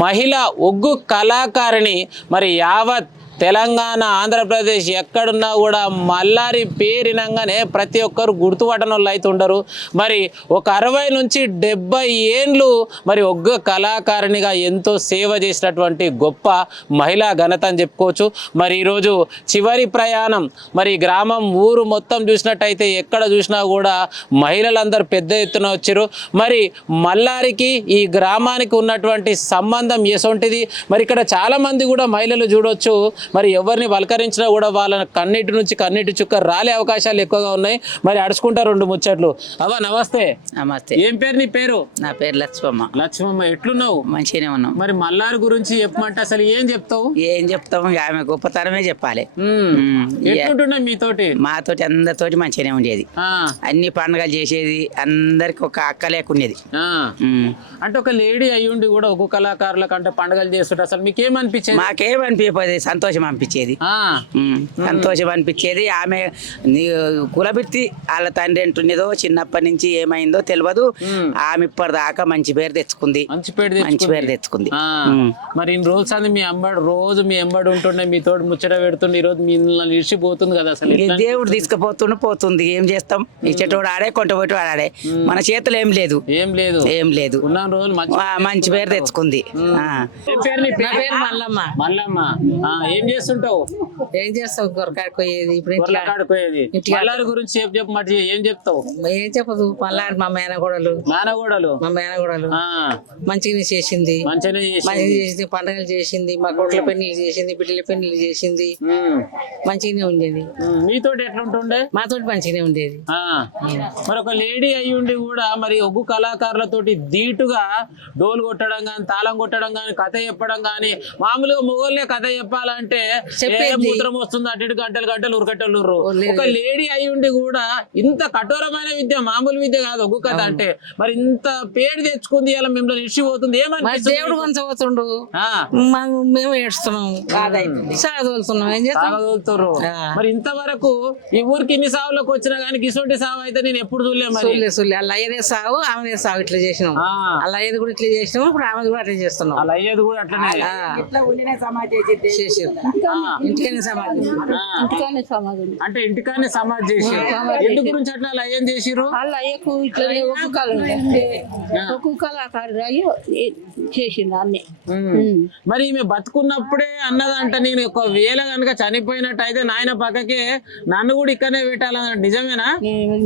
మహిళ ఒగ్గు కళాకారిణి మరి యావత్ తెలంగాణ ఆంధ్రప్రదేశ్ ఎక్కడున్నా కూడా మల్లారి పేరినంగానే ప్రతి ఒక్కరు గుర్తుపట్టని వాళ్ళు అయితే ఉండరు. మరి ఒక 60 నుంచి 70 ఏండ్లు మరి ఒగ్గు కళాకారిణిగా ఎంతో సేవ చేసినటువంటి గొప్ప మహిళా ఘనత అని చెప్పుకోవచ్చు. మరి ఈరోజు చివరి ప్రయాణం మరి గ్రామం ఊరు మొత్తం చూసినట్టయితే ఎక్కడ చూసినా కూడా మహిళలందరూ పెద్ద ఎత్తున వచ్చారు. మరి మల్లారికి ఈ గ్రామానికి ఉన్నటువంటి సంబంధం ఎసొంటిది. మరి ఇక్కడ చాలామంది కూడా మహిళలు చూడొచ్చు. మరి ఎవరిని పలకరించినా కూడా వాళ్ళ కన్నీటి నుంచి కన్నీటి చుక్క రాలే అవకాశాలు ఎక్కువగా ఉన్నాయి. మరి అడుచుకుంటా 2 ముచ్చట్లు. అవ్వ నమస్తే. నమస్తే. ఏం పేరు నీ పేరు? నా పేరు లక్ష్మమ్మ. లక్ష్మమ్మ, ఎట్లున్నావు? మంచిగానే ఉన్నాం. మరి మల్లారు గురించి చెప్పమంటే అసలు ఏం చెప్తావు? ఏం చెప్తాము, ఆమె గొప్పతనమే చెప్పాలి. ఎట్లుంటున్నాయి మీతోటి? మాతోటి అందరితోటి మంచిగానే ఉండేది. అన్ని పండుగలు చేసేది, అందరికి ఒక అక్క లేకుండేది. అంటే ఒక లేడీ అయ్యుండి కూడా ఒగ్గు కళాకారుల కంటే పండుగలు చేస్తుంటే అసలు మీకేమనిపించేది? మాకేమనిపించేది, సంతోషం అనిపించేది. సంతోషం అనిపించేది. ఆమె కులబిత్తి వాళ్ళ తండ్రి ఎంటున్నదో చిన్నప్పటి నుంచి ఏమైందో తెలియదు. ఆమె ఇప్పటిదాకా మంచి పేరు తెచ్చుకుంది. మంచి పేరు తెచ్చుకుంది. మరి ఇన్ని రోజులు అంది మీ అమ్మడు రోజు మీ ఎంబడి ఉంటుండే, మీతో ముచ్చట పెడుతుండే, ఈ రోజు మిమ్మల్ని ఇడిచిపోతుంది కదా. అసలు దేవుడు తీసుకుపోతుండే పోతుంది. ఏం చేస్తాం, ఇచ్చేటోడు ఆడే కొంటపోయేటోడు ఆడే. మన చేతులు ఏం లేదు, ఏం లేదు. ఉన్న రోజులు మంచి పేరు తెచ్చుకుంది. మల్లమ్మ. మల్లమ్మ, ఏం చేస్తుంటావు? ఏం చేస్తావు? గొరకాడుకోయేది. ఇప్పుడు గొర్రెకాడుకోయేది. మల్లారి గురించి చెప్పు. ఏం చెప్తావు? ఏం చెప్పదు. మల్లారి మా మేనగోడలు మంచిగానే చేసింది. మంచిగా చేసింది. పండుగలు చేసింది. మా కొట్ల పెళ్లి చేసింది, బిడ్డల పెళ్లి చేసింది. మంచిగానే ఉండేది. మీతోటి ఎట్లుంటుండే? మాతోటి మంచిగానే ఉండేది. మరి ఒక లేడీ అయ్యి ఉండి కూడా మరి ఒగ్గు కళాకారులతోటి ధీటుగా డోలు కొట్టడం గాని, తాళం కొట్టడం గాని, కథ చెప్పడం గాని, మామూలుగా మొగోళ్ళే కథ చెప్పాలంటే మూత్రం వస్తుంది, అటు ఇటు గంటలు ఉరకట్టలు. ఒక లేడీ అయి ఉండి కూడా ఇంత కఠోరమైన విద్య, మామూలు విద్య కాదు ఒగ్గు కథ అంటే. మరి ఇంత పేరు తెచ్చుకుంది, ఇలా మిమ్మల్ని ఇచ్చిపోతుంది. ఏమని దేవుడు కొంచెం మేము ఏడుస్తున్నాం, సాగదోలుతున్నాం. ఏం చేస్తాం? మరి ఇంతవరకు ఈ ఊరికి ఇన్ని సావులకు వచ్చినా కానీ గిసోటి సావు అయితే నేను ఎప్పుడు చూడలేదు. మరి అలా అయ్యేదే సాగు, ఆమె సాగు ఇట్లా చేసినాం. అలా అయ్యేది కూడా ఇట్లా చేసినాం. ఇప్పుడు ఆమె కూడా అట్లా చేస్తున్నాం. అలా అయ్యేది కూడా అట్లనే ఇంటికనే సమాధి అంటే ఇంటికానే సమాధి చేసి ఎందుకు గురించి అట్లా అలా ఏం చేసిరు? అలా అయ్యకు ఇట్లా ఒక్కొక్క కళాకారు చేసింది అన్ని. మరి ఈమె బతుకున్నప్పుడే అన్నదంట, నేను ఒకవేళ కనుక చనిపోయినట్టు అయితే నాయన పక్కకే నన్ను కూడా ఇక్కడనే పెట్టాలన్న నిజమేనా?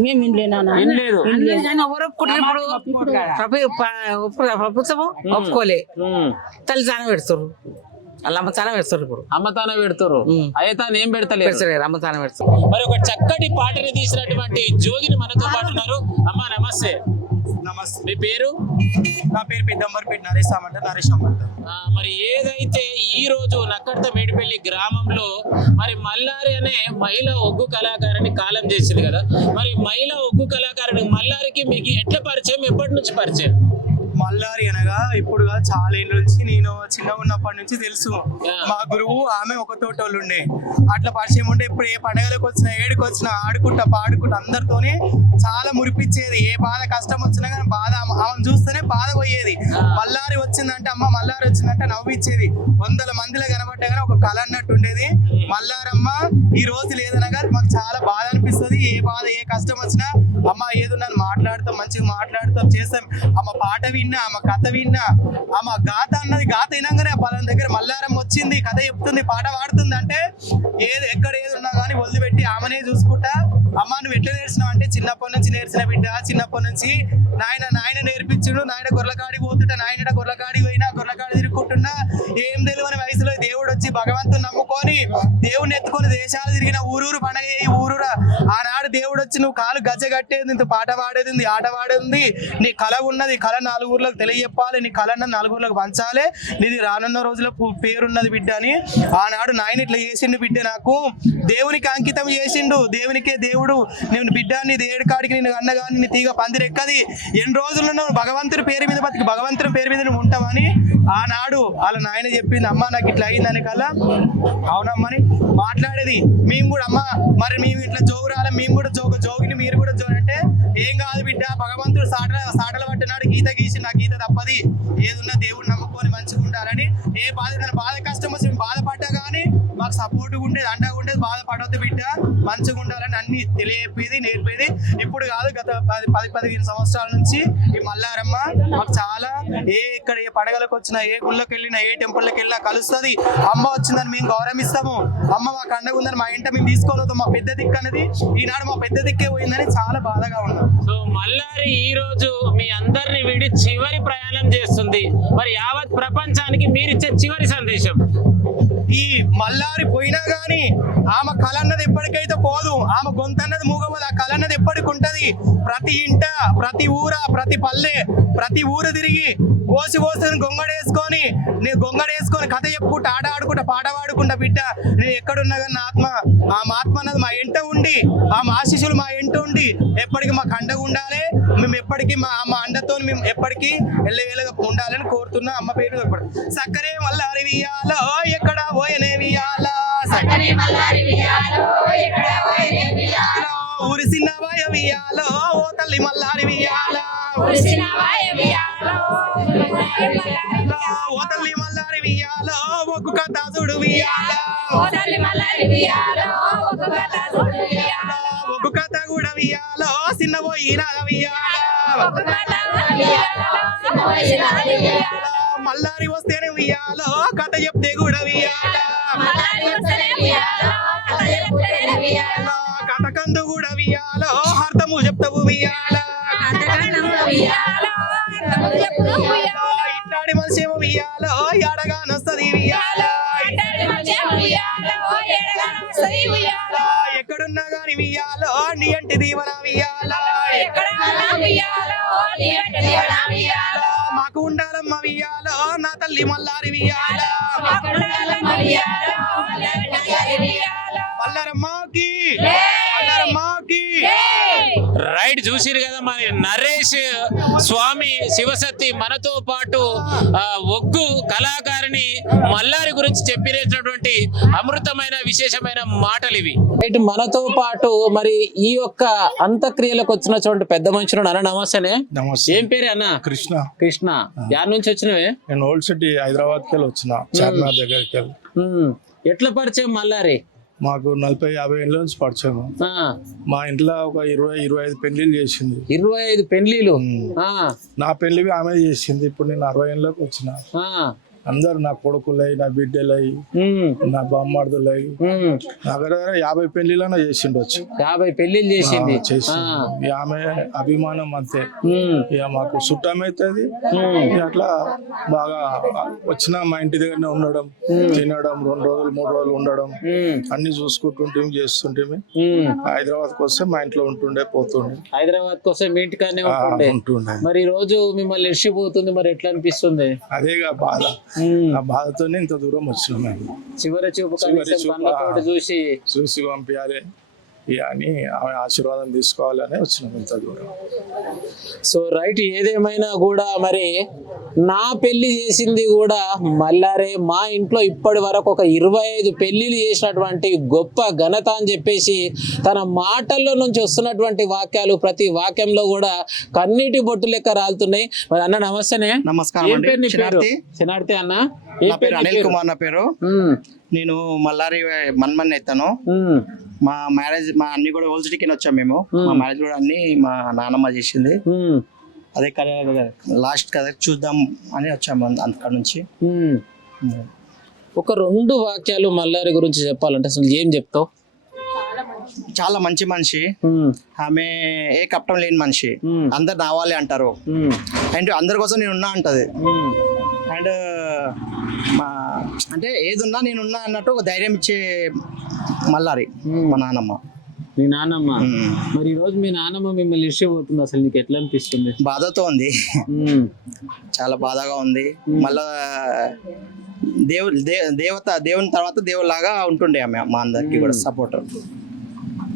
మేము వినలేదు. ప్రభుత్వము ఒప్పుకోలే. తల్లిదానం పెడతారు, అలా అమ్మతానం పెడతారు. ఇప్పుడు అమ్మతానం పెడతారు, అయ్యతాను ఏం పెడతలేరు, అమ్మతానం పెడతారు. మరి ఒక చక్కటి పాటని తీసినటువంటి జోగిని మనతో పాటు ఉన్నారు. అమ్మ నమస్తే. నమస్తే. మీ పేరు? నా పేరు పెద్దంబర్పేట నరేష్ అంటారు. మరి ఏదైతే ఈ రోజు నక్కర్త మేడిపల్లి గ్రామంలో మరి మల్లారి అనే మహిళ ఒగ్గు కళాకారిని కాలం చేసింది కదా. మరి మహిళ ఒగ్గు కళాకారిని మల్లారికి మీకు ఎట్లా పరిచయం, ఎప్పటి నుంచి పరిచయం? మల్లారి అనగా ఇప్పుడుగా చాలా ఏళ్ళ నుంచి, నేను చిన్నగా ఉన్నప్పటి నుంచి తెలుసు. మా గురువు ఆమె ఒక తోటోళ్ళు ఉండే, అట్లా పరిచయం ఉండే. ఇప్పుడు ఏ పండుగలకు వచ్చినా, ఏడుకు వచ్చినా ఆడుకుంటా పాడుకుంటా అందరితోనే చాలా మురిపించేది. ఏ బాధ కష్టం వచ్చినా కానీ బాధ ఆమెను చూస్తేనే బాధ పోయేది. మల్లారి వచ్చిందంటే, అమ్మ మల్లారి వచ్చిందంటే నవ్విచ్చేది. 100 మందిలో కనబడ్డా కానీ ఒక కళ అన్నట్టు ఉండేది. మల్లారమ్మ ఈ రోజు లేదనగా మాకు చాలా బాధ అనిపిస్తుంది. ఏ బాధ ఏ కష్టం వచ్చినా అమ్మ ఏదో నన్ను మాట్లాడుతాం, మంచిగా మాట్లాడుతాం, చేస్తాం. అమ్మ పాట విన్నా, ఆమె కథ విన్నా, ఆమె గాథ అన్నది గాథ వినంగానే పలానా దగ్గర మల్లారమ్మ వచ్చింది, కథ చెప్తుంది, పాట పాడుతుంది అంటే ఎక్కడ ఏది ఉన్నా కానీ వదిలిపెట్టి ఆమెనే చూసుకుంటా. అమ్మ నువ్వు ఎట్లా నేర్చినావు అంటే, చిన్నప్పటి నుంచి నేర్చిన బిడ్డ, చిన్నప్పటి నుంచి నాయన నేర్పించుడు. నాయన గొర్రెకాడికి పోతుంటా, నాయన గొర్రెకాడికి పోయినా, గొర్రెకాడి తిరుగుకుంటున్నా. ఏం తెలియని వయసులో దేవుడు వచ్చి భగవంతుని నమ్ముకొని దేవుడిని ఎత్తుకొని దేశాలు తిరిగిన ఊరూరు పండగ ఊరూరా. ఆనాడు దేవుడు వచ్చి నువ్వు కాలు గజ్జ కట్టేది, ఇంత పాట పాడేది ఉంది, ఆట పాడేది, నీ కళ ఉన్నది, కళ 4 ఊర్లకు తెలియజెప్పాలి, నీ కళ 4 ఊర్లకు పంచాలి, నీది రానున్న రోజుల పేరున్నది బిడ్డ అని ఆనాడు నాయన ఇట్లా చేసిండు. బిడ్డ నాకు దేవునికి అంకితం చేసిండు. దేవునికే దేవుడు నేను బిడ్డ, నీ దేవుడి కాడికి నేను అన్నగాని నీ తీగ పందిరెక్కది. ఎన్ని రోజులు నువ్వు భగవంతుడి పేరు మీద బతికి భగవంతుడి పేరు మీద నువ్వు ఉంటావని ఆనాడు వాళ్ళ నాయన చెప్పింది. అమ్మ నాకు ఇట్లా అయిందని కల్లా అవునమ్మని మాట్లాడేది. మేము కూడా అమ్మ మరి మేము ఇట్లా జోగురాలి, మేము కూడా జోగిని, మీరు కూడా జోగి అంటే ఏం కాదు బిడ్డ, భగవంతుడు సాటలు పట్టినాడు, గీత గీసి నా గీత తప్పది, ఏదున్నా దేవుడు నమ్ముకొని మంచిగా ఉండాలి. మంచిగా ఉండాలని అన్ని తెలియపేది నేర్పేది. ఇప్పుడు కాదు, గత 10-15 సంవత్సరాల నుంచి ఈ మల్లారమ్మ మాకు చాలా ఇక్కడ ఏ పండగలకు వచ్చినా, ఏ గుళ్ళకి వెళ్ళినా, ఏ టెంపుల్కి వెళ్ళినా కలుస్తుంది. అమ్మ వచ్చిందని మేము గౌరవిస్తాము. అమ్మ మాకు అండగా ఉందని మా ఇంట మేము తీసుకోలేదు. మా పెద్ద దిక్కు అనేది ఈనాడు మా పెద్ద దిక్కే పోయిందని చాలా బాధగా ఉన్నాం. సో మల్లారి ఈ రోజు మీ అందరిని వీడి చివరి ప్రయాణం చేస్తుంది. మరి యావత్ ప్రపంచానికి మీరిచ్చే చివరి సందేశం? ఈ మల్లారి పోయినా గానీ ఆమె కళ అన్నది ఎప్పటికైతే పోదు, ఆమె గొంతు అన్నది మూగపోదు. ఆ కళ అన్నది ఎప్పటికి ఉంటది. ప్రతి ఇంట, ప్రతి ఊర, ప్రతి పల్లె, ప్రతి ఊరు తిరిగి కోసి గొంగడేసుకొని కథ చెప్పుకుంటా, ఆట ఆడుకుంటా, పాట పాడుకుంటా, బిడ్డ నేను ఎక్కడున్నా కానీ ఆ ఆత్మ అన్నది మా ఎంట ఉండి, ఆ ఆశీస్సులు మా ఎంట ఉండి ఎప్పటికీ మాకు అండగా ఉండాలి. మేము ఎప్పటికీ మా అండతో మేము ఎప్పటికీ ఎల్లవేళగా ఉండాలని కోరుతున్నా. అమ్మ పేరు సక్కరే మల్లారి వియాలో ఎక్కడ పోయనే వియాల, సక్కరే మల్లారి వియాలో ఎక్కడ పోయనే వియాల, ఉరిసిన వాయ వియాలో ఓ తల్లి మల్లారి వియాల, ఉరిసిన వాయ వియాలో ఓ తల్లి మల్లారి వియాలో ఒక్కు కథ చూడు వియాల, ఓ తల్లి మల్లారి వియాలో ఒక్కు కథ చూడు వియాల, ఒక్కు కథ కూడా వియాలో చిన్న పోయిన వియాల, ఒక్కు కథ వియాలో చిన్న పోయిన వియాల, మల్లారి వస్తేనే వియాలో కథ చెప్తే కూడా వియాల, మల్లారి వస్తేనే వియాలో కథ చెప్తే వియాల, కథకందు కూడా వియాలో అర్థము చెప్తావు వియాల, కథకందు వియాలో అర్థము చెప్తావు వియాల, ఇట్టాడి మనిషేమో వియాలో ఎడగానొస్తది వియాల, ఇట్టాడి మనిషేమో వియాలో ఎడగానొస్తది వియాల, ఎక్కడున్నా గాని వియాలో నీ అంటి దీవన వియాల, ఎక్కడున్నా వియాలో నీ అంటి దీవన వియాల, మాకు ఉండాలమ్మ వియాలో నా తల్లి మల్లారి వియాల, మాకు ఉండాలమ్మ వియాలో నా తల్లి వియాల, మల్లారమ్మకి మల్లారమ్మకి. రైట్, చూసిరు కదా మరి నరేష్ స్వామి శివసత్తి మనతో పాటు ఒగ్గు కళాకారిణి మల్లారి గురించి చెప్పినటువంటి అమృతమైన విశేషమైన మాటలు ఇవి. రైట్, మనతో పాటు మరి ఈ యొక్క అంత్యక్రియలకు వచ్చినటువంటి పెద్ద మనుషులు అన్న నమస్తేనే. నమస్తే. ఏం పేరు అన్న? కృష్ణ. కృష్ణ, యాడ్ నుంచి వచ్చినవే? నేను ఓల్డ్ సిటీ హైదరాబాద్కి వెళ్ళి వచ్చిన, చార్మినార్ దగ్గరికి వెళ్ళి. ఎట్లా పరిచయం మల్లారి? మాకు 40-50 ఏళ్ళ నుంచి పరిచయం. మా ఇంట్లో ఒక 20-25 పెళ్లిళ్ళు చేసింది. 25 పెళ్లిలు? నా పెళ్లి ఆమె చేసింది. ఇప్పుడు నేను 60 ఏళ్ళకి వచ్చిన. అందరు నా కొడుకులై, నా బిడ్డలై, నా బామ్మర్దులై నా దగ్గర 50 పెళ్లిళ్ళనే చేసిండొచ్చు. 50 పెళ్లిళ్ళు చేసింది. చేసింది. ఆమె అభిమానం అంతే. ఇక మాకు చుట్టమైతుంది. అట్లా బాగా వచ్చిన మా ఇంటి దగ్గరనే ఉండడం, తినడం, 2 రోజులు 3 రోజులు ఉండడం, అన్ని చూసుకుంటుంటే చేస్తుంటే హైదరాబాద్కి వస్తే మా ఇంట్లో ఉంటుండే పోతుండే. హైదరాబాద్కి వస్తే మీ ఇంటికానే ఉంటుండే. మరి ఈ రోజు మిమ్మల్ని ఇడిచిపోతుంది, మరి ఎట్లా అనిపిస్తుంది? అదేగా బాధ. ఆ బాధతోనే ఇంత దూరం వచ్చినాం మేము. చివరి చూపు చూసి పంపించాలి అని ఆమె ఆశీర్వాదం తీసుకోవాలని వచ్చినాం ఇంత దూరం. సో రైట్, ఏదేమైనా కూడా మరి నా పెళ్లి చేసింది కూడా మల్లారే. మా ఇంట్లో ఇప్పటి వరకు ఒక 25 పెళ్లిళ్ళు చేసినటువంటి గొప్ప ఘనత అని చెప్పేసి తన మాటల్లో నుంచి వస్తున్నటువంటి వాక్యాలు, ప్రతి వాక్యంలో కూడా కన్నీటి బొట్టు లెక్క రాలుతున్నాయి. మరి అన్న నమస్తేనే. నమస్కారం. ఏం పేరు నీ పేరు? శనార్థి అన్న. నా పేరు అనిల్ కుమార్. నా పేరు. నేను మల్లారి మన్మన్ అవుతాను. మా మ్యారేజ్ మా అన్ని కూడా హోల్ సిటీకి వచ్చాం మేము. మా మ్యారేజ్ కూడా అన్ని మా నాన్నమ్మ చేసింది. అదే లాస్ట్ కదా చూద్దాం అని వచ్చాము అక్కడ నుంచి. ఒక 2 వాక్యాలు మల్లారి గురించి చెప్పాలంటే అసలు ఏం చెప్తావు? చాలా మంచి మనిషి. ఆమె ఏ కప్పటం లేని మనిషి. అందరు నావాలి అంటారు అండ్ అందరి కోసం నేను ఉన్నా అంటది. అండ్ మా అంటే ఏదున్నా నేనున్నా అన్నట్టు ఒక ధైర్యం ఇచ్చే మల్లారి మా నాన్నమ్మ. మీ నాన్నమ్మ. మరి ఈ రోజు మీ నాన్నమ్మ మిమ్మల్ని ఇష్టపోతుంది, అసలు నీకు ఎట్లా అనిపిస్తుంది? బాధతో ఉంది, చాలా బాధగా ఉంది. మళ్ళా దేవుని తర్వాత దేవులాగా ఉంటుండే ఆమె మా అందరికి కూడా సపోర్టర్.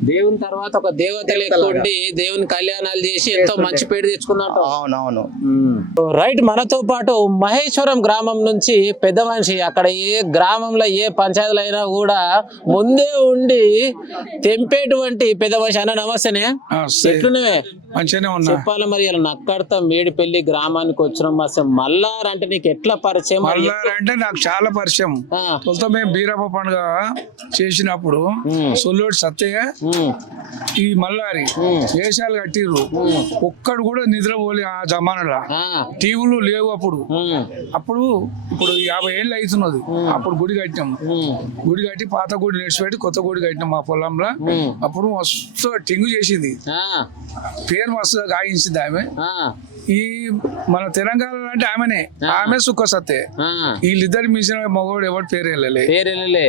దేవుని తర్వాత ఒక దేవత లేకుండి దేవుని కళ్యాణాలు చేసి ఎంతో మంచి పేరు తెచ్చుకున్నట్టు. అవునవును. రైట్, మనతో పాటు మహేశ్వరం గ్రామం నుంచి పెద్ద మనిషి. అక్కడ ఏ గ్రామంలో ఏ పంచాయతీలు అయినా కూడా ముందే ఉండి తెంపేటువంటి పెద్ద మనిషి. అన్న నమస్తేనే. ఎట్లున్నావే? చెప్పాలి మరి. ఇలా నక్కడతా మేడిపల్లి గ్రామానికి వచ్చినాం. అసలు మల్లార్ అంటే నీకు ఎట్లా పరిచయం? మల్లార్ అంటే నాకు చాలా పరిచయం. మేము బీరప్ప పండుగ చేసినప్పుడు సొల్లోడి సత్తయ్య ఈ మల్లారి వేషాలు కట్టిర్రు, ఒక్కడు కూడా నిద్రపోలే ఆ జమానలో. టీవీలు లేవు అప్పుడు. ఇప్పుడు 50 ఏళ్ళు అవుతున్నది. అప్పుడు గుడి కట్టినాం, గుడి కట్టి పాత గుడి నడిచిపెట్టి కొత్త గుడి కట్టినాం మా పొలంలో. అప్పుడు మస్తు టింగు చేసింది, పేరు మస్తు గాయించింది ఆమె. ఈ మన తెలంగాణలో అంటే ఆమె సుఖ సత్తే. వీళ్ళిద్దరి మిషన్ మగవాడు ఎవరు పేరు వెళ్ళలే.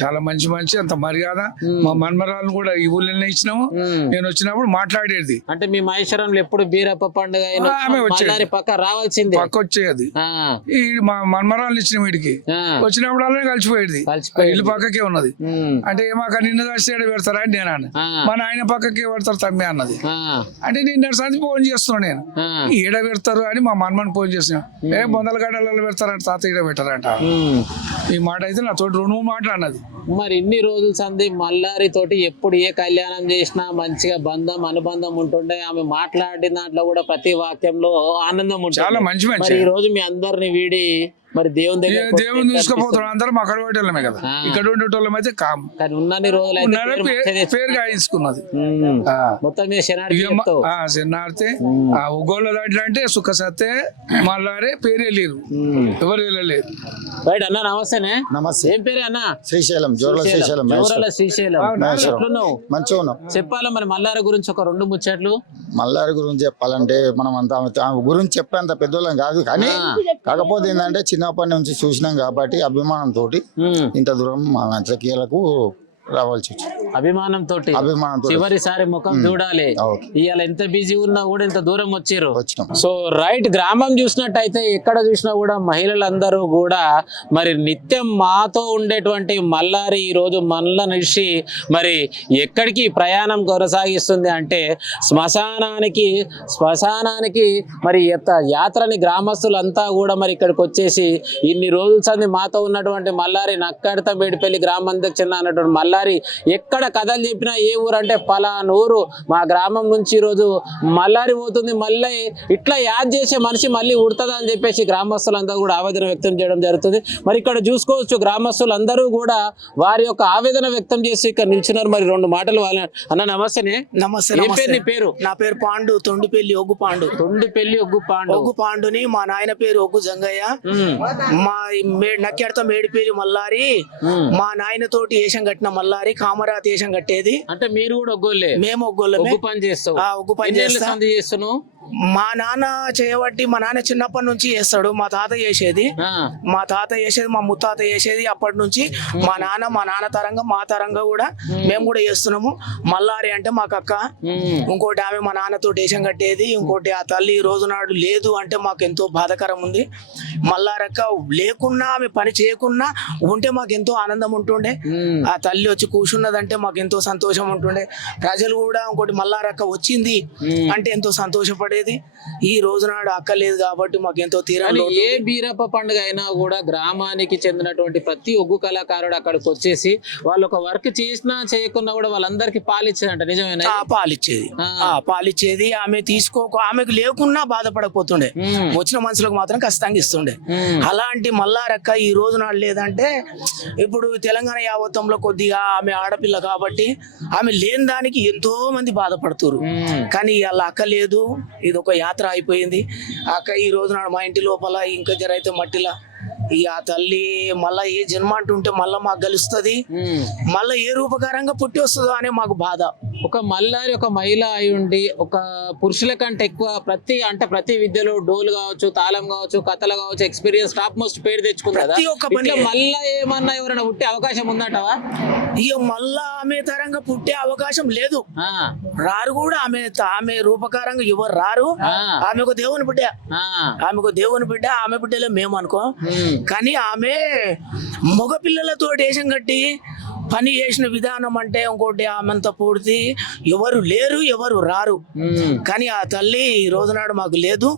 చాలా మంచి అంత మర్యాద. మా మన్మరాలను కూడా ఈ ఊళ్ళో ఇచ్చినాము. నేను వచ్చినప్పుడు మాట్లాడేది. అంటే మీ మహేశ్వరంలో ఎప్పుడు బీరప్ప పండుగ ఆమె వచ్చేది, పక్క రావాల్సిందే, పక్క వచ్చేది. ఈ మా మన్మరాలను ఇచ్చిన వీడికి వచ్చినప్పుడు అలానే కలిసిపోయేది. ఇల్లు పక్కకే ఉన్నది. అంటే మాకు నిన్న దర్శనం పెడతారా అని నేను అన్న. మన ఆయన పక్కకే పెడతారు తమ్మి అన్నది. అంటే నిన్న సంది ఫోన్ చేస్తున్నాను నేను, ఈడ పెడతారు అని మా మన్మని ఫోన్ చేసిన. బొందల గడ్డలలో పెడతారంట, తాత ఈడ పెట్టారంట. ఈ మాట అయితే నాతో 2-3 మాటలు అన్నది. మరి ఇన్ని రోజుల సంది మల్లారి తోటి ఎప్పుడు ఏ కళ్యాణం చేసినా మంచిగా అనుబంధం ఉంటుండే. ఆమె మాట్లాడిన దాంట్లో కూడా ప్రతి వాక్యంలో ఆనందం ఉంటుంది. చాలా మంచి ఈ రోజు మీ అందరిని వీడి మరి దేవుని తీసుకుపోతాడు. అందరం అక్కడ పోయేటోళ్ళమే కదా, ఇక్కడ ఉండేటోళ్ళం అయితే కాము. కానీ ఉన్నన్ని రోజులు పేరు గాయించుకున్నది మొత్తం శనార్తే. ఆ ఒగ్గోళ్ళ దాంట్లో అంటే సుఖ సత్తే మల్లారే పేరు వెళ్ళారు, ఎవరు వెళ్ళలేదు. రైట్ అన్న, నమస్తేనే. నమస్తే. ఏం పేరు అన్న? శ్రీశైలం, జోర్ల శ్రీశైలం. ఎట్లున్నావు? మంచిగా ఉన్నాం. చెప్పాలా మరి మల్లారి గురించి ఒక 2 ముచ్చట్లు. మల్లారి గురించి చెప్పాలంటే మనం అంత గురించి చెప్పేంత పెద్దోళ్ళం కాదు, కానీ కాకపోతే ఏంటంటే చిన్నప్పటి నుంచి చూసినాం కాబట్టి అభిమానంతో ఇంత దూరం మా రాజకీయాలకు రావాల్సి వచ్చింది. అభిమానంతో చివరిసారి ముఖం చూడాలి. ఇవాళ ఎంత బిజీ ఉన్నా కూడా ఇంత దూరం వచ్చారు. సో రైట్, గ్రామం చూసినట్టయితే ఎక్కడ చూసినా కూడా మహిళలందరూ కూడా మరి నిత్యం మాతో ఉండేటువంటి మల్లారి ఈ రోజు మనల నిలిచి మరి ఎక్కడికి ప్రయాణం కొనసాగిస్తుంది అంటే శ్మశానానికి మరి యాత్రని గ్రామస్తులంతా కూడా మరి ఇక్కడికి వచ్చేసి ఇన్ని రోజుల సంది మాతో ఉన్నటువంటి మల్లారి నక్కడత మేడిపల్లి గ్రామానికి చెందిన అన్నటువంటి మల్లారి ఎక్కడ కథలు చెప్పినా ఏ ఊరు అంటే పలానూరు మా గ్రామం నుంచి ఈరోజు మల్లారి పోతుంది, మళ్ళీ ఇట్లా యాద్ చేసే మనిషి మళ్ళీ ఉడుతుందా అని చెప్పేసి గ్రామస్తులందరూ కూడా ఆవేదన వ్యక్తం చేయడం జరుగుతుంది. మరి ఇక్కడ చూసుకోవచ్చు గ్రామస్తులందరూ కూడా వారి యొక్క ఆవేదన వ్యక్తం చేసి ఇక్కడ నిల్చున్నారు. మరి 2 మాటలు అన్న. నమస్తేనే. నమస్తే. నీ పేరు? నా పేరు పాండు, తొండిపల్లి ఒగ్గు పాండు. ఒగ్గు పాండుని మా నాయన పేరు ఒగ్గు జంగయ్య. మా నక్కెడత మేడిపల్లి మల్లారి మా నాయన తోటి ఏషం కట్టిన మల్లారి, కామరాతి ఏషం కట్టేది. అంటే మీరు కూడా ఒగ్గోళ్ళే? మేము ఒగ్గోళ్ళే. ఒగ్గు పని చేస్తావు? ఒగ్గు పని చేస్తాను. మా నాన్న చేయబట్టి, మా నాన్న చిన్నప్పటి నుంచి చేస్తాడు. మా తాత చేసేది, మా ముత్తాత చేసేది. అప్పటి నుంచి మా నాన్న తరంగా మా తరంగా కూడా మేము కూడా చేస్తున్నాము. మల్లారి అంటే మాకు అక్క. ఇంకోటి ఆమె మా నాన్నతో దేశం కట్టేది. ఇంకోటి ఆ తల్లి ఈ రోజు నాడు లేదు అంటే మాకు ఎంతో బాధకరం ఉంది. మల్లారక్క లేకున్నా, ఆమె పని చేయకున్నా ఉంటే మాకు ఎంతో ఆనందం ఉంటుండే. ఆ తల్లి వచ్చి కూర్చున్నదంటే మాకు ఎంతో సంతోషం ఉంటుండే. ప్రజలు కూడా ఇంకోటి మల్లారక్క వచ్చింది అంటే ఎంతో సంతోషపడేది. ఈ రోజు నాడు అక్క లేదు కాబట్టి మాకు ఎంతో తీరాలి. ఏ బీరప్ప పండుగ అయినా కూడా గ్రామానికి చెందినటువంటి ప్రతి ఒగ్గు కళాకారుడు అక్కడికి వచ్చేసి వాళ్ళు ఒక వర్క్ చేసినా చేయకున్నా కూడా వాళ్ళందరికి పాలిచ్చేదంట. నిజమేనా? పాలిచ్చేది. ఆమె ఆమెకు లేకున్నా బాధపడకపోతుండే, వచ్చిన మనుషులకు మాత్రం ఖచ్చితంగా ఇస్తుండే. అలాంటి మల్లారక్క ఈ రోజు నాడు లేదంటే ఇప్పుడు తెలంగాణ యావత్తంలో కొద్దిగా ఆమె ఆడపిల్ల కాబట్టి ఆమె లేని దానికి ఎంతో మంది బాధపడుతున్నారు. కానీ వాళ్ళ అక్క లేదు, ఇది ఒక యాత్ర అయిపోయింది. అక్క ఈ రోజు నాడు మా ఇంటి లోపల ఇంకా జరైతే మట్టిలా ఇక ఆ తల్లి మళ్ళా ఏ జన్మ అంటుంటే మళ్ళా మాకు గెలుస్తుంది, మళ్ళా ఏ రూపకారంగా పుట్టి వస్తుందో అనే మాకు బాధ. ఒక మల్లారి ఒక మహిళ అయి ఉండి ఒక పురుషుల కంటే ఎక్కువ ప్రతి విద్యలో డోలు కావచ్చు, తాళం కావచ్చు, కథలు కావచ్చు, ఎక్స్పీరియన్స్ టాప్ మోస్ట్ పేరు తెచ్చుకుంది. మళ్ళా ఏమన్నా ఎవరైనా పుట్టే అవకాశం ఉందంటవా? ఇక మళ్ళా ఆమె తరంగా పుట్టే అవకాశం లేదు, రారు కూడా. ఆమె రూపకారంగా ఎవరు రారు. ఆమె ఒక దేవుని బిడ్డ, ఆమె బిడ్డలే మేము అనుకో. కానీ ఆమె మగ పిల్లలతో దేశం కట్టి పని చేసిన విధానం అంటే ఇంకోటి ఆమెంత పూర్తి ఎవరు లేరు, ఎవరు రారు. కానీ ఆ తల్లి ఈ రోజునాడు మాకు లేదు.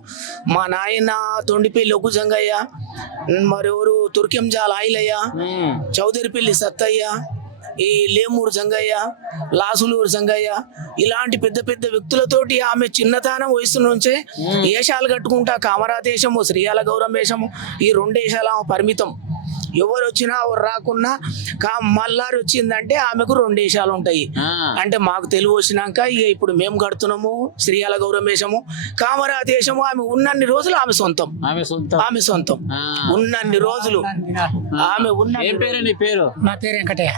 మా నాయన తొండిపల్లి ఒగ్గు జంగయ్య, మరెవరు తుర్కెంజాల ఆయిలయ్య, చౌదరిపల్లి సత్తయ్య, ఈ లేమూరు జంగయ్య, లాసులూరు జంగయ్య, ఇలాంటి పెద్ద పెద్ద వ్యక్తులతోటి ఆమె చిన్నతనం వయసు నుంచే వేషాలు కట్టుకుంటా కామరాదేశము, శ్రీయాల గౌరవం వేషము, ఈ 2 వేషాలు ఆమె పరిమితం. ఎవరు వచ్చినా ఎవరు రాకున్నా మల్లారి వచ్చిందంటే ఆమెకు 2 వేషాలు ఉంటాయి. అంటే మాకు తెలుగు వచ్చినాక ఇక ఇప్పుడు మేము కడుతున్నాము శ్రీయాల గౌరవం వేషము, కామరాతి వేషము. ఆమె ఉన్నన్ని రోజులు ఆమె సొంతం, ఆమె సొంతం ఉన్నన్ని రోజులు ఆమె ఉన్న. ఏం పేరు నీ పేరు? నా పేరు వెంకటయ్య.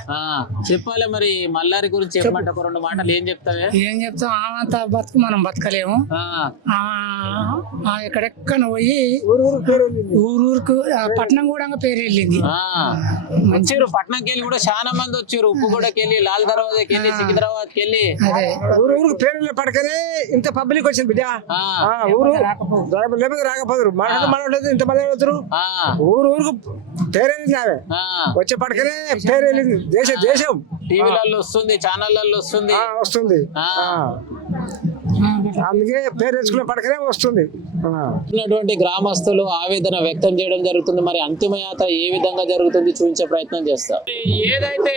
చెప్పాలి మరి మల్లారి గురించి చెప్పమంటే ఒక 2 మాటలు ఏం చెప్తావే? ఏం చెప్తాం, ఆమంత బతుకు మనం బతకలేము. ఎక్కడెక్కడ పోయి ఊరూరుకు పట్నం కూడా పేరు వెళ్ళింది. వచ్చారు పట్నంకి వెళ్ళి కూడా చాలా మంది వచ్చారు. ఉప్పుగూడకి వెళ్ళి, లాల్ దర్వాజాకి వెళ్ళి, సికింద్రాబాద్ కి వెళ్ళి. ఊరు పేరు పడకనే ఇంత పబ్లిక్ వచ్చింది బిడ్డ. ఊరు లేకపోతే రాకపోదురు. మన ఇంత మంది వచ్చారు. ఊరుకు పేరు వెళ్ళింది. ఆమె వచ్చే పడకనే పేరు వెళ్ళింది. దేశం టీవీలలో వస్తుంది, ఛానళ్ళల్లో వస్తుంది. అందుకే పేరు తెచ్చుకునే పడకనే వస్తుంది. ఉన్నటువంటి గ్రామస్తులు ఆవేదన వ్యక్తం చేయడం జరుగుతుంది. మరి అంతిమ యాత్ర ఏ విధంగా జరుగుతుంది చూపించే ప్రయత్నం చేస్తాం. ఏదైతే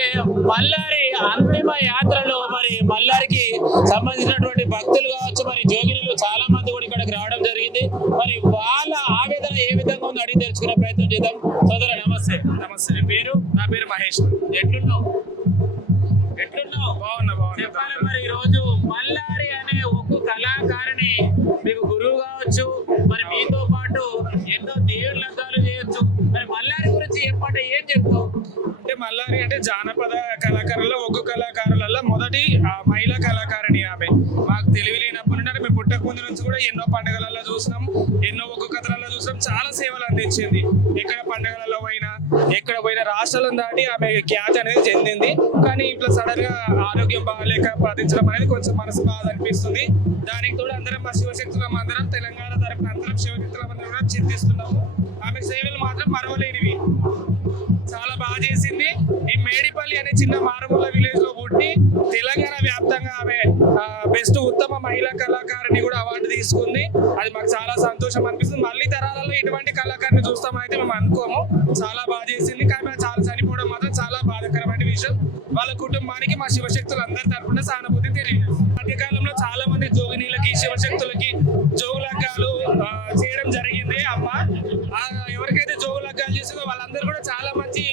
మల్లారి అంతిమ యాత్రలో మరి మల్లారికి సంబంధించినటువంటి భక్తులు కావచ్చు, మరి జోగినులు చాలా మంది కూడా ఇక్కడికి రావడం జరిగింది. మరి వాళ్ళ ఆవేదన ఏ విధంగా ఉందో అడిగి తెలుసుకునే ప్రయత్నం చేద్దాం. సోదర నమస్తే. నమస్తే. పేరు? నా పేరు మహేష్. ఎట్లున్నావు? బాగున్నా. చెప్పాలి మరి ఈ రోజు మల్లారి అనే ఒక్క కళాకారిణి మీకు గురువు కావచ్చు, మరి మీతో పాటు ఎన్నో దేవుళ్ళ లగ్గాలు చేయొచ్చు. మరి మల్లారి గురించి చెప్పంటే ఏం చెప్తావు? అంటే మల్లారి అంటే జానపద కళాకారుల్లో ఒగ్గు కళాకారులలో మొదటి మహిళా కళాకారిణి ఆమె. మాకు తెలివి లేనప్పటి నుండి మేము పుట్టక ముందు నుంచి కూడా ఎన్నో పండుగలలో చూసినాం, ఎన్నో ఒగ్గు కథలలో చూసినాం. చాలా సేవలు అందించింది. ఎక్కడ పండుగలలో పోయినా, ఎక్కడ పోయినా రాష్ట్రాలను దాటి ఆమె ఖ్యాతి అనేది చెందింది. కానీ ఇట్లా సడన్ గా ఆరోగ్యం బాగాలేక ప్రార్థించడం అనేది కొంచెం మనసు బాధ అనిపిస్తుంది. దానికి తోడు అందరం మా శివశక్తులం అందరం తెలంగాణ తరపున అందరం శివశక్తులం అందరం కూడా చింతిస్తున్నాము. ఆమె సేవలు మాత్రం మరవలేనివి. చాలా బాగా చేసింది. ఈ మేడిపల్లి అనే చిన్న మారుమూల విలేజ్ లో పుట్టి తెలంగాణ వ్యాప్తంగా ఆమె బెస్ట్ ఉత్తమ మహిళా కళాకారిణి కూడా అవార్డు తీసుకుంది. అది మాకు చాలా సంతోషం అనిపిస్తుంది. మళ్ళీ తరాలలో ఇటువంటి కళాకారిని చూస్తామని అయితే మేము అనుకోము. చాలా బాగా చేసింది. కానీ చాలా చనిపోవడం మాత్రం చాలా బాధాకరమైన విషయం. వాళ్ళ కుటుంబానికి మా శివశక్తులు అందరి తరపున సానుభూతి తెలియదు. మధ్యకాలంలో చాలా మంది జోగినీలకి, శివశక్తులకి జోగులగ్గాలు చేయడం జరిగింది. అమ్మ ఎవరికైతే జోగులగ్గాలు చేసిందో వాళ్ళందరూ కూడా చాలా మంచి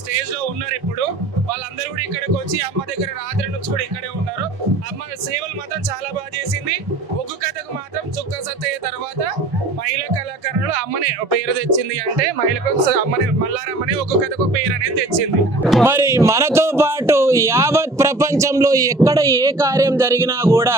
స్టేజ్ లో ఉన్నారు. ఇప్పుడు వాళ్ళందరూ కూడా ఇక్కడికి వచ్చి అమ్మ దగ్గర రాత్రి నుంచి కూడా ఇక్కడే ఉన్నారు. అమ్మ సేవలు మాత్రం చాలా బాగా చేసింది. ఒగ్గు కథకు మాత్రం చుక్క సత్తయ్య తర్వాత మహిళా కళాకారులు అమ్మనే పేరు తెచ్చింది. అంటే మహిళకు అమ్మనే మల్లారమ్మనే ఒగ్గు కథకు పేరు అనేది తెచ్చింది. మరి మనతో పాటు యావత్ ప్రపంచంలో ఎక్కడ ఏ కార్యం జరిగినా కూడా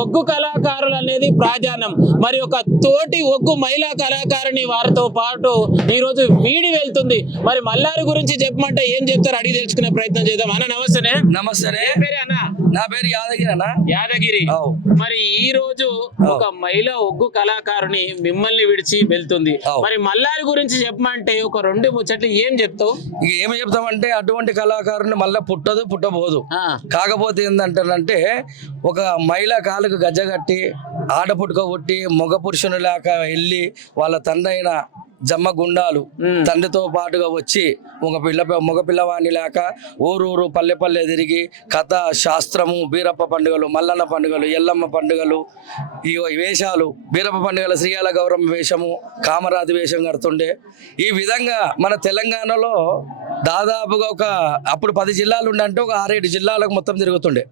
ఒగ్గు కళాకారులు అనేది ప్రాధాన్యం. మరి ఒక తోటి ఒగ్గు మహిళా కళాకారిణి వారితో పాటు ఈ రోజు వీడి వెళ్తుంది. మరి మల్లారి గురించి చెప్పమంటే ఏం చెప్తారు అడిగి తెలుసుకునే ప్రయత్నం చేద్దాం. అన్న నమస్తేనే. నమస్తే. అన్న నా పేరు యాదగిరి అన్న. యాదగిరి. మరి ఈ రోజు ఒక మహిళా ఒగ్గు కళాకారుని మిమ్మల్ని విడిచి వెళ్తుంది. మరి మల్లారి గురించి చెప్పమంటే ఒక 2 ముచ్చట్లు ఏం చెప్తావు? ఇక ఏమి చెప్తామంటే అటువంటి కళాకారుని మళ్ళీ పుట్టబోదు. కాకపోతే ఏంటంటే ఒక మహిళా కాలుకు గజ్జ కట్టి ఆడపుట్టుక పుట్టి మగ పురుషుని లేక వెళ్ళి వాళ్ళ తండ్రి అయిన జమ్మ గుండాలు తండ్రితో పాటుగా వచ్చి మగ పిల్లవాడిని లేక ఊరూరు పల్లె తిరిగి కథ, శాస్త్రము, బీరప్ప పండుగలు, మల్లన్న పండుగలు, ఎల్లమ్మ పండుగలు, ఈ వేషాలు, బీరప్ప పండుగల శ్రీయాల గౌరమ్మ వేషము, కామరాతి వేషం కడుతుండే. ఈ విధంగా మన తెలంగాణలో దాదాపుగా అప్పుడు 10 జిల్లాలు ఉండంటే ఒక 6-7 జిల్లాలకు మొత్తం తిరుగుతుండే.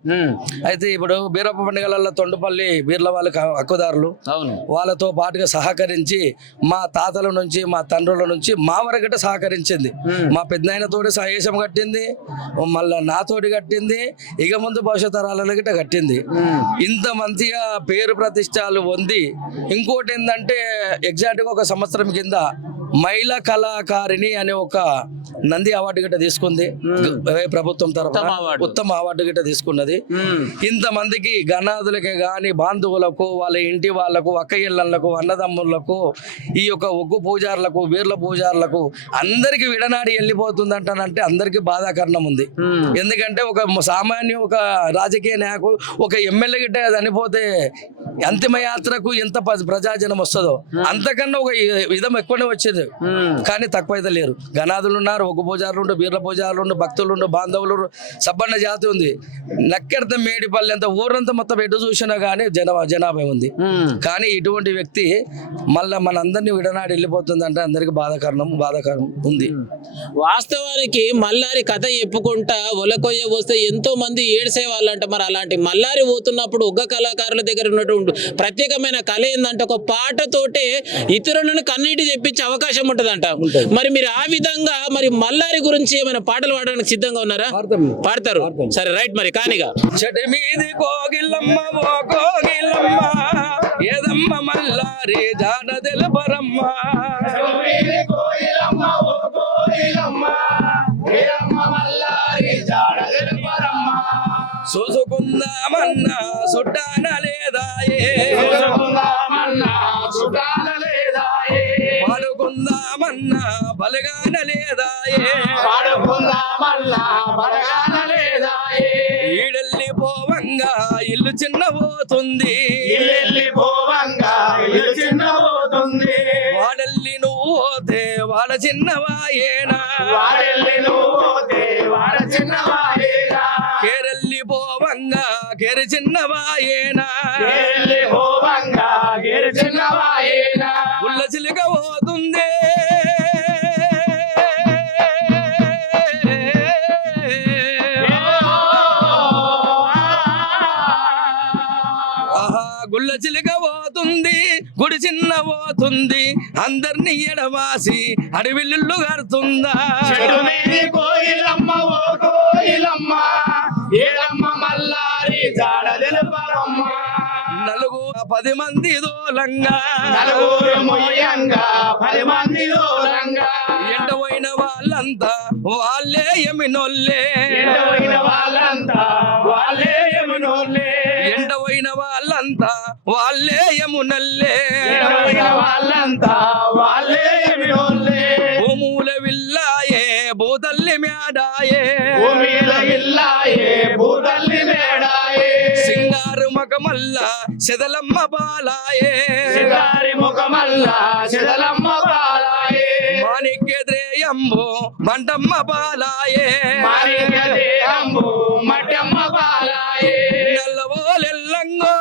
అయితే ఇప్పుడు బీరప్ప పండుగలలో తొండుపల్లి బీర్ల వాళ్ళకి హక్కుదారులు వాళ్ళతో పాటుగా సహకరించి మా తాతల నుంచి, మా తండ్రుల నుంచి మా వరకట సహకరించింది. మా పెద్దనాయనతోటి సహేషం కట్టింది, మళ్ళా నాతోటి కట్టింది, ఇక ముందు భవిష్యత్ తరాల గిట్ట కట్టింది. ఇంత మంచిగా పేరు ప్రతిష్టలు పొంది ఇంకోటి ఏంటంటే ఎగ్జాక్ట్గా 1 సంవత్సరం కింద మహిళా కళాకారిణి అనే ఒక నంది అవార్డు గిట్ట తీసుకుంది. ప్రభుత్వం తరఫున ఉత్తమ అవార్డు గిట్ట తీసుకున్నది. ఇంతమందికి గణాదులకే గాని బాంధువులకు, వాళ్ళ ఇంటి వాళ్లకు, అక్కయ్యలకు, అన్నదమ్ములకు, ఈ యొక్క ఒగ్గు పూజారులకు, బీర్ల పూజారులకు అందరికి విడనాడి వెళ్ళిపోతుందంటానంటే అందరికి బాధాకరణం ఉంది. ఎందుకంటే ఒక సామాన్య ఒక రాజకీయ నాయకుడు, ఒక ఎమ్మెల్యే గిట్ట చనిపోతే అంతిమ యాత్రకు ఎంత ప్రజాజనం వస్తుందో అంతకన్నా ఒక విధం ఎక్కువనే వచ్చేది. కానీ తక్కువైతే లేరు. గణాదులు ఉన్నారు, ఒగ్గు పూజారులు ఉండు, బీర్ల పూజారులు ఉండు, భక్తులు ఉండు, బాంధవులు ఉండు, సబ్బన్న జాతి ఉంది. నక్కెర్త మేడిపల్లి అంత ఊరంతా మొత్తం ఎటు చూసినా కానీ జనాభా ఉంది. కానీ ఇటువంటి వ్యక్తి మళ్ళీ మనందరినీ విడనాడి వెళ్ళిపోతుంది అంటే అందరికి బాధాకరం ఉంది. వాస్తవానికి మల్లారి కథ చెప్పుకుంటా ఒలకొయ్య వస్తే ఎంతో మంది ఏడ్సే వాళ్ళంట. మరి అలాంటి మల్లారి పోతున్నప్పుడు ఉగ్గ కళాకారుల దగ్గర ఉన్నటువంటి ప్రత్యేకమైన కళ ఏంటంటే ఒక పాటతోటే ఇతరులను కన్నీటి తెప్పించే అవకాశం ఉంటదంట. మరి మీరు ఆ విధంగా మరి మల్లారి గురించి ఏమైనా పాటలు పాడడానికి సిద్ధంగా ఉన్నారా? పాడతారు. సరే రైట్, మరి కానిగా. చెటి మీది కోగిల్లమ్మ ఓ కోగిల్లమ్మ ఏదమ్మ మల్లారి జాడ తెలుపరమ్మ. చూసుకుందామన్నా సుట్టాన లేదాయే, పాడుకుందామన్నా బలగాన లేదాయే, ఈడెల్లి పోవంగా ఇల్లు చిన్నబోతుంది, వాడెల్లి నువ్వు పోతే వాళ్ళ చిన్నవాయేనా, కేరెల్లి పోవంగా కేరి చిన్నవాయేనా, ఉల్ల చిలుక పోతుంది గుళ్ళ చిలుక పోతుంది, గుడి చిన్న పోతుంది, అందరినీ ఎడవాసి అడవిల్లు కడుతుందా. నలుగు 10 మంది దోలంగా ఎండపోయిన వాళ్ళంతా వాళ్ళే ఎమినోళ్ళే, ఎండపోయిన వాళ్ళంతా వాళ్ళే యమునల్లే, భూముల విల్లాయే భూతల్లి మేడాయే, సింగారు మగమల్ల సెదలమ్మ బాలాయే, మాణిక్యద్రేయంబు మంటమ్మ బాలాయే, నల్లవోలెల్లంగో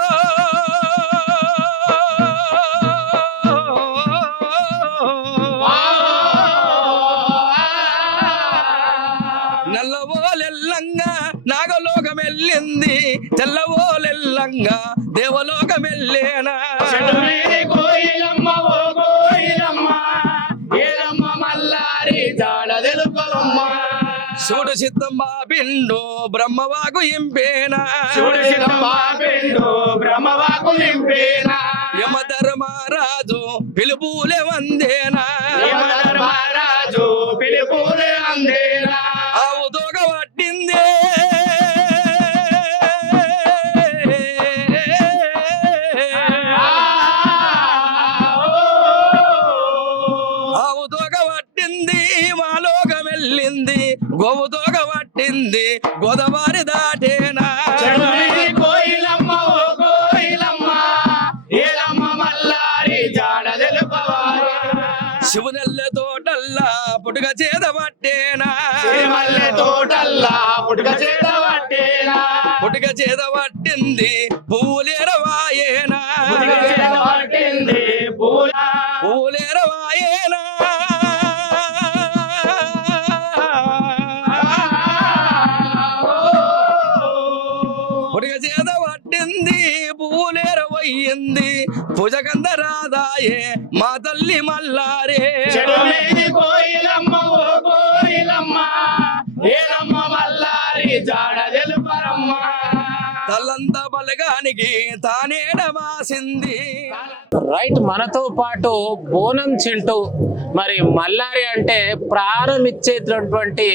నల్లవోలెల్లంగా నాగలోకమెల్లింది, తెల్లవోలెల్లంగా దేవలోకమెల్లేనా. శివుడు సిద్ధం బాబిండు బ్రహ్మవాకు ఇంపేనా, యమధర్మరాజు పిలుపులే వందేనా, ఆవు దోగ పట్టిందే మాలోకమెల్లింది, గోవు దోగ పట్టింది గోదావరి దాటేనా. శివునెల్ల తోటల్లా పుట్టుక చేత పట్టేనా, పుట్టుక చేత పట్టింది పువ్వులేరవాయేనా, పువ్వులేరవాయేనా. పుట్టుక చేత పట్టింది పువ్వులేరవయ్యింది భుజగంధరాదాయే మా తల్లి మల్లారే. తల్లంత బలగానికి తానేడవాసింది. రైట్, మనతో పాటు బోనం చింటూ మరి మల్లారి అంటే ప్రాణం ఇచ్చేటటువంటి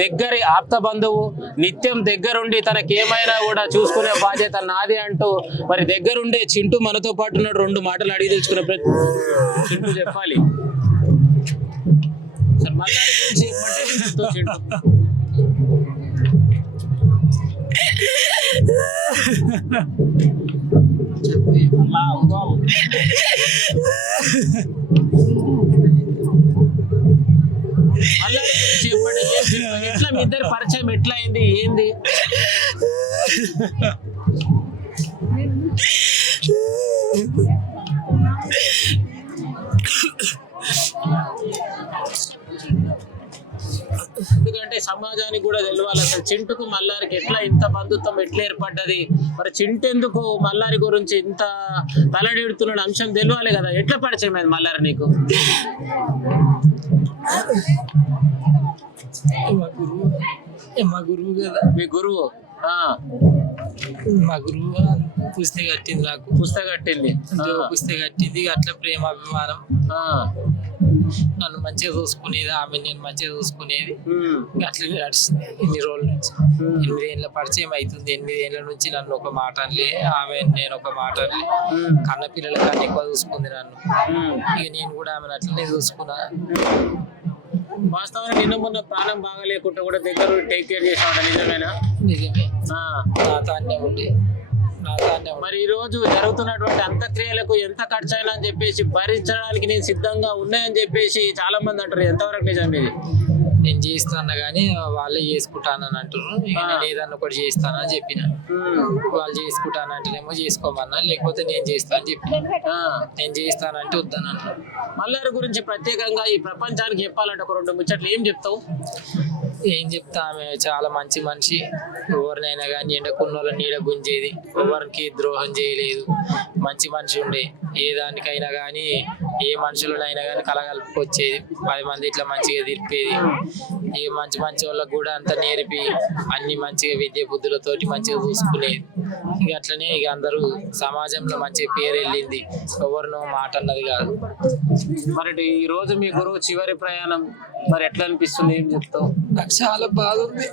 దగ్గరి ఆప్త బంధువు, నిత్యం దగ్గరుండి తనకేమైనా కూడా చూసుకునే బాధ్యత నాది అంటూ మరి దగ్గరుండే చింటూ మనతో పాటు ఉన్నాడు. 2 మాటలు అడిగి తెలుసుకునే చింటూ చెప్పాలి సార్ మల్లారి గురించి చింటూ. మల్లారి గురించి ఎందుకంటే సమాజానికి కూడా తెలియాలి అసలు చింటుకు మల్లారికి ఎట్లా ఇంత బంధుత్వం ఎట్లా ఏర్పడ్డది, మరి చింటు ఎందుకు మల్లారి గురించి ఇంత తలడిడుతున్న అంశం తెలియాలి కదా. ఎట్లా పరిచయం అయింది మల్లారి నీకు? మా గురువు కదా. మీ గురువు? మా గురువు పుస్తక కట్టింది, నాకు పుస్తక కట్టింది, పుస్తక కట్టింది. అట్లా ప్రేమ అభిమానం, నన్ను మంచిగా చూసుకునేది, ఆమె నేను మంచిగా చూసుకునేది. అట్లా నడిచింది ఇన్ని రోజుల నుంచి. 8 ఏళ్ళ పరిచయం అవుతుంది. 8 ఏళ్ళ నుంచి నన్ను ఒక మాట అనలే, ఆమె నేను ఒక మాట అనలే. కన్న పిల్లల కన్నా ఎక్కువ చూసుకుంది నన్ను. ఇక నేను కూడా ఆమెను అట్లనే చూసుకున్నా. వాస్తవానికి నిన్న మొన్న ప్రాణం బాగా లేకుండా కూడా దగ్గర టేక్ కేర్ చేసామంట, నిజమేనా? నిజమే. నా తాన్నే ఉండి మరి ఈ రోజు జరుగుతున్నటువంటి అంత్యక్రియలకు ఎంత ఖర్చు అయినా అని చెప్పేసి భరించడానికి నేను సిద్ధంగా ఉన్నాయని చెప్పేసి చాలా మంది అంటారు. ఎంతవరకు నిజం ఇది? నేను చేస్తాను కానీ వాళ్ళే చేసుకుంటానని అంటున్నారు. ఇక నేను ఏదన్నా ఒకటి చేస్తానని చెప్పిన. వాళ్ళు చేసుకుంటానంటేనేమో చేసుకోమన్నా, లేకపోతే నేను చేస్తా అని చెప్పిన. నేను చేస్తానంటే వద్దానన్నా. మల్లారి గురించి ప్రత్యేకంగా ఈ ప్రపంచానికి చెప్పాలంటే ఒక 2 ముచ్చట్లు ఏం చెప్తావు? ఏం చెప్తా, ఆమె చాలా మంచి మనిషి. ఎవరినైనా కానీ ఎండకున్న నీడ గుంజేది, ఎవరికి ద్రోహం చేయలేదు, మంచి మనిషి ఉండే. ఏ దానికైనా కానీ ఏ మనుషులనైనా కానీ కలగలుపుకొచ్చేది, 10 మంది ఇట్లా మంచిగా తిరిపేది. ఏ మంచి వాళ్ళకు కూడా అంత నేర్పి అన్ని మంచిగా విద్య బుద్ధులతోటి మంచిగా చూసుకునేది. ఇక అట్లనే ఇక అందరూ సమాజంలో మంచి పేరు వెళ్ళింది, ఎవరినో మాట అన్నది కాదు. మరి ఈ రోజు మీ గురువు చివరి ప్రయాణం మరి ఎట్లా అనిపిస్తుంది, ఏం చెప్తావు? నాకు చాలా బాధ ఉంది.